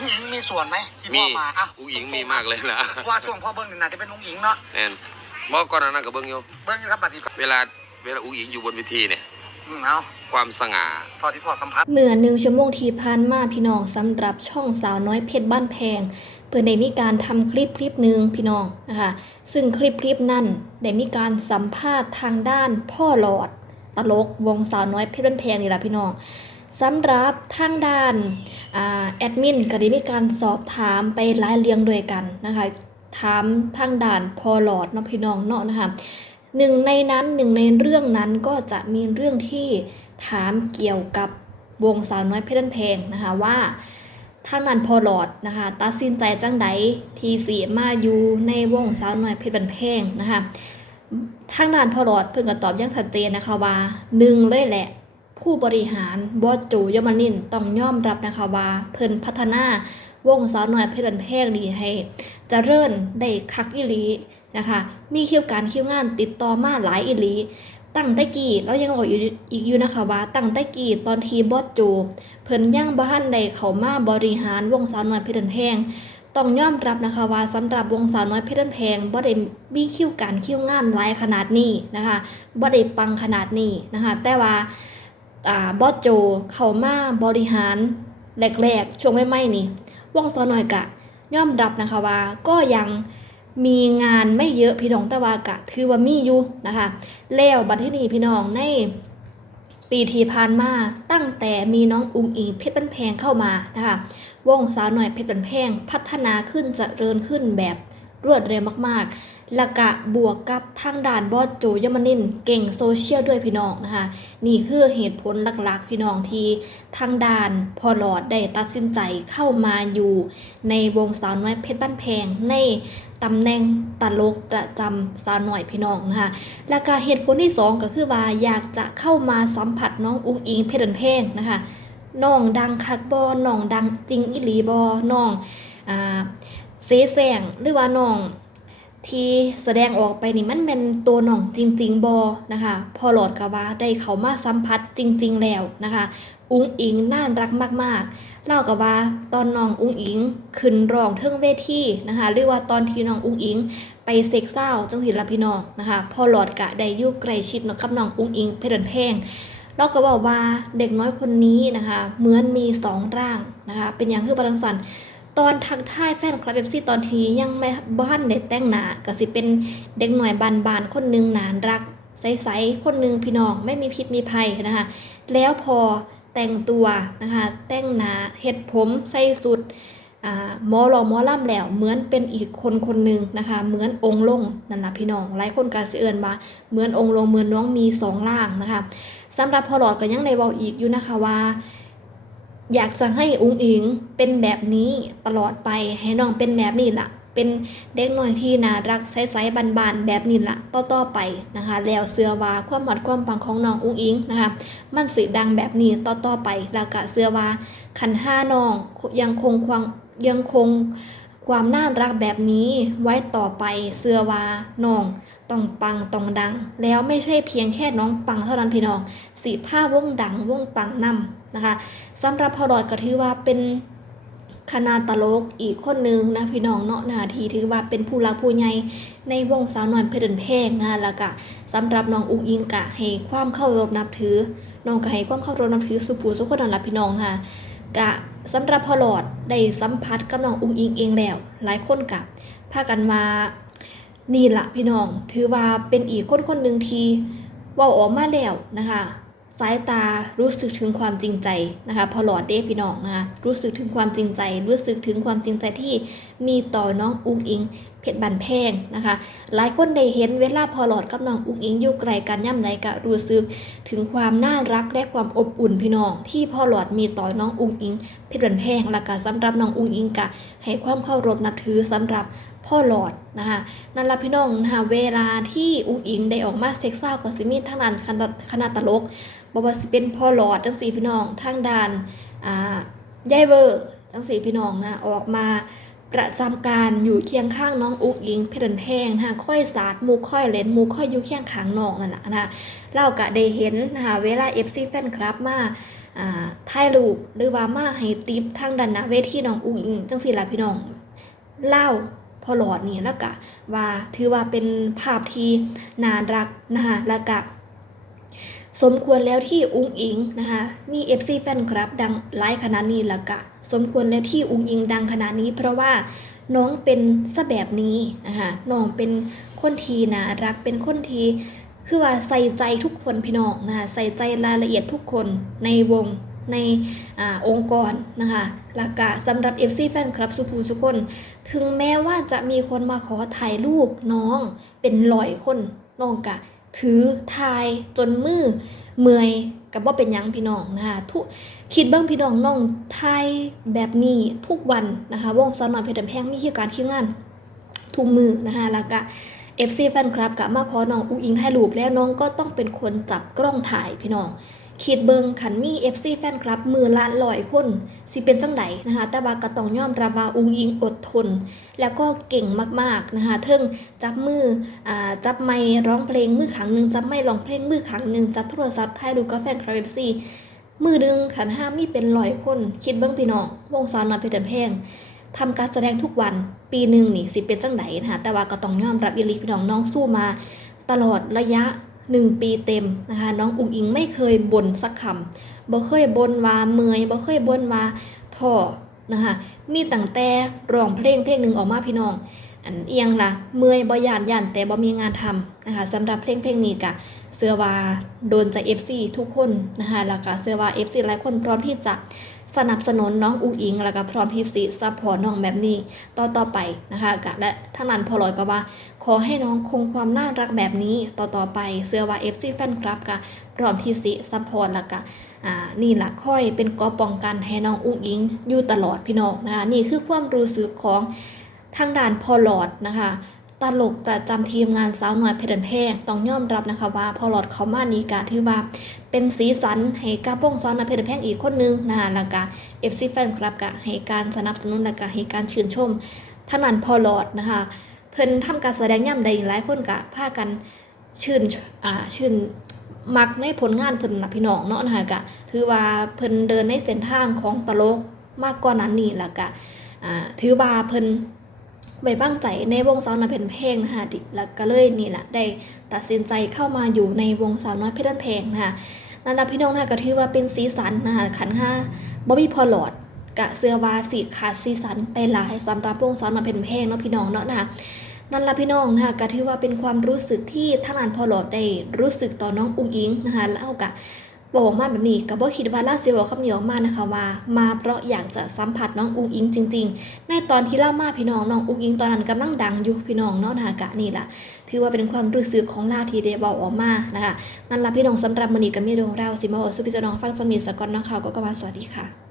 อุ้งอิงมีส่วนไหมที่มีพ่อมาอะอุ้งอิงมีมากเลยนะว่าช่วงพ่อเบิ้งนี่น่าจะเป็นอุ้งอิงเนาะแน่นบอกก่อนหนานั้นกับเบิ้งอยู่เบิ้งอยู่ครับบัดนี้เวลาเวลาอุ้งอิงอยู่บนเวทีเนี่ยอืมเอาความสง่าทอที่พ่อสัมผัสเมื่อหนึ่งชั่วโมงที่ผ่านมาพี่น้องสำหรับช่องสาวน้อยเพชรบ้านแพง เพื่อได้มีการทำคลิปคลิปหนึ่งพี่น้องนะคะซึ่งคลิปคลิปนั้นได้มีการสัมภาษณ์ทางด้านพ่อหลอดตลกวงสาวน้อยเพชรบ้านแพงนี่แหละพี่น้อง สำหรับทางด้านแอดมินก็ได้มีการสอบถามไปหลายเรียงด้วยกันนะคะถามทางด้านพอหลอดเนาะพี่น้องเนาะนะคะหนึ่งในนั้นหนึ่งในเรื่องนั้นก็จะมีเรื่องที่ถามเกี่ยวกับวงสาวน้อยเพชรบ้านแพงนะคะว่าทางนั้นพอหลอดนะคะตัดสินใจจังใดทีสีมาอยู่ในวงสาวน้อยเพชรบ้านแพงนะคะทางด้านพอหลอดเพิ่งก็ตอบอย่างชัดเจนนะคะว่าหนึ่งเลยแหละ ผู้บริหารบอสโจยมานินต้องยอมรับนะคะว่าเพิ่นพัฒนาวงสาวน้อยเพชรบ้านแพงดีให้เจะเริ่นได้คักอีหลีนะคะ มีคิวการคิวงานติดต่อมาหลายอีหลีตั้งแต่กี้เรายังบอกอยู่อีกอยู่นะคะว่าตั้งแต่กี้ตอนทีบอสโจเพิ่นยังบ่ทันได้เขามาบริหารวงสาวน้อยเพชรบันแพงต้องยอมรับนะคะว่าสำหรับวงสาวน้อยเพชรบันแพงบ่ได้มีคิวการคิวงานหลายขนาดนี้นะคะบ่ได้ปังขนาดนี้นะคะ แต่ว่า บอสโจเข้ามาบริหารแรกๆช่วงใหม่นี่ว่องสาวน้อยกะย่อมรับนะคะว่าก็ยังมีงานไม่เยอะพี่น้องแต่ว่ากะถือว่ามีอยู่นะคะ แล้วบัดที่นี่พี่น้องในปีที่ผ่านมาตั้งแต่มีน้องอุงอิงเพชรบันแพงเข้ามานะคะวงสาวหน่อยเพชรบันแพงพัฒนาขึ้นเจริญขึ้นแบบรวดเร็วมากๆ ละกะบวกกับทางด่านบอสโจยมานินเก่งโซเชียลด้วยพี่น้องนะคะ นี่คือเหตุผลหลักๆพี่น้องที่ทางด่านพอหลอดได้ตัดสินใจเข้ามาอยู่ในวงสาวน้อยเพชรบ้านแพงในตำแหน่งตลกประจำสาวน้อยพี่น้องนะคะแล้วก็เหตุผลที่สองก็คือว่าอยากจะเข้ามาสัมผัสน้องอุ้งอิงเพชรบันเพงนะคะน้องดังคักบอน้องดังจริงอิลีบอน้องอ่าเสแสงหรือว่าน้อง ที่แสดงออกไปนี่มันเป็นตัวน้องจริง ๆบอนะคะพอหลอดกะว่าได้เขามาสัมผัสจริง ๆ แล้วนะคะ อุ้งอิงน่ารักมากๆ เล่ากับว่าตอนน้องอุ้งอิงขึ้นร้องเทิงเวทีนะคะหรือว่าตอนที่น้องอุ้งอิง ไปเซ็กเศร้าจังสิละพี่น้องนะคะ พอหลอดกะได้ยู่ใกลชิดนกับน้องอุ้งอิงเพชรบันแพงเราก็บอกว่าเด็กน้อยคนนี้นะคะ เหมือนมีสองร่างนะคะ เป็นอย่างคือบาลังสัน ตอนทักทายแฟนคลับเอฟซีตอนทียังไม่บ้านเด็ดแต่งหนาก็สิเป็นเด็กหน่อยบานๆคนหนึงหนานรักใสๆคนหนึงพี่น้องไม่มีพิษมีภัยนะคะแล้วพอแต่งตัวนะคะแต่งหนาเฮ็ดผมใส่สุดอ่าหมอหลอหมอล่ำแล้วเหมือนเป็นอีกคนคนหนึ่งนะคะ เหมือนองค์ลงนั่นนะพี่น้องหลายคนกาเสืเอินมาเหมือนองค์ลงเหมือนน้องมีสองล่างนะคะสำหรับพอหลอดก็ยังในเบาอีกอยู่นะคะว่า อยากจะให้อุ้งอิงเป็นแบบนี้ตลอดไปให้น้องเป็นแบบนี้ละเป็นเด็กน้อยที่น่ารักใสๆบานๆแบบนี้ละต่อๆไปนะคะ แล้วเสือว่าความหมัดความปังของน้องอุ้งอิงนะคะ มันสื่อดังแบบนี้ต่อๆไป แล้วก็เสือว่าขันห้าน้องยังคงความยังคงความน่ารักแบบนี้ไว้ต่อไปเสื้อว่าน้อง ต้องปังต้องดัง แล้วไม่ใช่เพียงแค่น้องปังเท่านั้นพี่น้องสีผ้าวงดังวงปังนำนะคะสำหรับพอดอดก็ถือว่าเป็นคณะตลกอีกคนนึงนะพี่น้องเนาะนาทีถือว่าเป็นผู้รักผู้ใหญ่ในวงสาวน้อยเพลินเพลงนะคะแล้วก็สำหรับน้องอุ้งอิงกะให้ความเคารพนับถือน้องก็ให้ความเคารพนับถือสุภูสุขคนนั่นละพี่น้องค่ะกะสำหรับพอหลอดได้สัมผัสกับน้องอุ้งอิงเองแล้ว หลายคนกะพากันมา นี่ละพี่น้องถือว่าเป็นอีกคนคนหนึ่งที่ว่าออกมาแล้วนะคะสายตารู้สึกถึงความจริงใจนะคะพอหลอดเด้พี่น้องนะคะรู้สึกถึงความจริงใจ รู้สึกถึงความจริงใจที่มีต่อน้องอุ้งอิง เพชรบันแพงนะคะ หลายคนได้เห็นเวลาพอหลอดกับน้องอุ้งอิงอยู่ไกลกันย่ำไหนกะรู้สึกถึงความน่ารักและความอบอุ่นพี่น้อง ที่พอหลอดมีต่อน้องอุ้งอิง เพชรบันแพงและก็สำหรับน้องอุ้งอิงกะให้ความเคารพนับถือสำหรับ พ่อหลอดนะคะนั่นละพี่น้องนะคะเวลาที่อุ้งอิงได้ออกมาเซ็กซ์เศร้ากับซิมีทั้งนั้นคณะตลกบอกว่าสิเป็นพ่อหลอดจังสีพี่น้องทางด้านอ่ายายเวอร์จังสีพี่น้องนะออกมาประจำการอยู่เคียงข้างน้องอุ้งอิงเพชรบันแพงนะคะค่อยสาดมูค่อยเล่นมูค่อยอยู่เคียงข้างน้องนั่นแหละนะคะเราก็ได้เห็นนะคะเวลา FC แฟนคลับมาอ่าถ่ายรูปหรือว่ามาให้ติปทางด้านน้าเวทีน้องอุ้งอิงจังซี่ละพี่น้องเล่า พอหลอดนี่แล้วก็ว่าถือว่าเป็นภาพที่น่ารักนะคะแล้วก็สมควรแล้วที่อุ้งอิงนะคะมี FC แฟนคลับดังหลายขนาดนี้แล้วก็สมควรแล้วที่อุ้งอิงดังขนาดนี้ เพราะว่าน้องเป็นซะแบบนี้นะคะน้องเป็นคนทีน่ารักเป็นคนทีคือว่าใส่ใจทุกคนพี่น้องนะคะใส่ใจรายละเอียดทุกคนในวง ในอองค์กรนะคะล้วก็สำหรับ FC แฟนคลับสุภูสุคน ถึงแม้ว่าจะมีคนมาขอถ่ายรูปน้องเป็นร้อยคนน้องกะ ถือถ่ายจนมือเมื่อยกับว่าเป็นยังพี่น้องนะคะทุกคิดบ้างพี่น้องน้องถ่ายแบบนี้ทุกวันนะคะวงสาวน้อยเพชรแพงมีที่การคิวงานทุกมือนะคะแล้วก็ FC แฟนคลับกะมาขอน้องอุ้งอิงถ่ายรูปแล้วน้องก็ต้องเป็นคนจับกล้องถ่ายพี่น้อง คิดเบิงขันมี่ FC แฟนคลับ มือละร้อยคนสิเป็นจังไดนะคะแต่ว่าก็ต้องยอมรับว่าอุงอิงอดทน แล้วก็เก่งมากๆนะคะเทิงจับมืออ่าจับไมค์ร้องเพลงมือขังหนึ่งจับไมค์ร้องเพลงมือขังหนึ่งจับโทรศัพท์ถ่ายรูปกับแฟนคลับ FC มือหนึงขันห้ามมีเป็นร้อยคน คิดเบิ้งพี่น้องวงสาน้อยเพชรแพงทำการแสดงทุกวันปีหนึ่งนี่สิเป็นจังไดนะคะแต่ว่าก็ต้องยอมรับอีหลีพี่น้องน้องสู้มา ตลอดระยะ หนึ่งปีเต็มนะคะน้องอุ๋งอิงไม่เคยบ่นสักคำบ่เคยบ่นว่าเมยบ่เคยบ่นว่าท้อนะคะมีตั้งแต่ร้องเพลงเพลงหนึ่งออกมาพี่น้อง อันเอียงล่ะเมยบ่ยานยานแต่บ่มีงานทำนะคะสำหรับเพลงเพลงนี้กะเสื้อว่าโดนใจ FC ทุกคนนะคะแล้วก็เสื้อว่า FC หลายคนพร้อมที่จะ สนับสนุนน้องอุ๋งอิง แล้วก็พร้อมที่สิซัพพอร์ตน้องแบบนี้ต่อต่อไปนะคะกะและทั้งนั้นพอลอยก็ว่า ขอให้น้องคงความน่ารักแบบนี้ต่อต่อไปเสื้อว่า FC แฟนคลับกะพร้อมที่สิซัพพอร์ตแล้วก็อ่านี่แหละค่อยเป็นกอป้องกันให้น้องอุ้งอิงอยู่ตลอดพี่น้องนะคะนี่คือความรู้สึกของทางด่านพอลอดนะคะ ตลกประจำทีมงานสาวน้อยเพชรแพงต้องยอมรับนะคะว่าพอหลอดเขามานีกาถือว่า เป็นสีสันให้กับวงสาวน้อยเพชรแพงอีกคนนึงนะคะแล้วก็เอฟซีแฟนคลับกะให้การสนับสนุนและก็ให้การชื่นชมท่านันพอหลอดนะคะ เพิ่นทำการแสดงย่ำใดหลายคนกะพากันชื่นอ่าชื่นมักในผลงานเพิ่นนะพี่น้องเนาะนะคะกะถือว่าเพิ่นเดินในเส้นทางของตลกมากกว่านั้นนี่แล้วก็อ่าถือว่าเพิ่น ไว้วางใจในวงสาวน้อยเพชรเพลงนะคะแล้วก็เลยนี่แหละได้ตัดสินใจเข้ามาอยู่ในวงสาวน้อยเพชรเพลงนะคะนั่นละพี่น้องนะคะก็ถือว่าเป็นสีสันนะคะขันห้าบ๊อบบี้พอลอดกะเสือวาสีขาดสีสันไปหลายสำหรับวงสาวน้อยเพชรเพลงเนาะพี่น้องเนาะนะคะนั่นละพี่น้องนะคะก็ถือว่าเป็นความรู้สึกที่ท่านานพอลอดได้รู้สึกต่อน้องอุ้งอิงนะคะแล้วกะ บอกมาแบบนี้กับ่คิดว่าล่าเสียวคำเดียวมานะคะว่า มาเพราะอยากจะสัมผัสน้องอุ้งอิงจริง ๆ ในตอนที่เล่ามาพี่น้องน้องอุ้งอิงตอนนั้นกำลังดังอยู่พี่น้องเนาะนะคะกะนี่แหละถือว่าเป็นความรู้สึกของลาที่ได้บอกออกมานะคะนั่นละพี่น้องสำหรับมันนี้ก็มีเรื่องราวสิมาบอกสุพิศน้องฟังสมีสกอนนะคะก็กลับมาสวัสดีค่ะ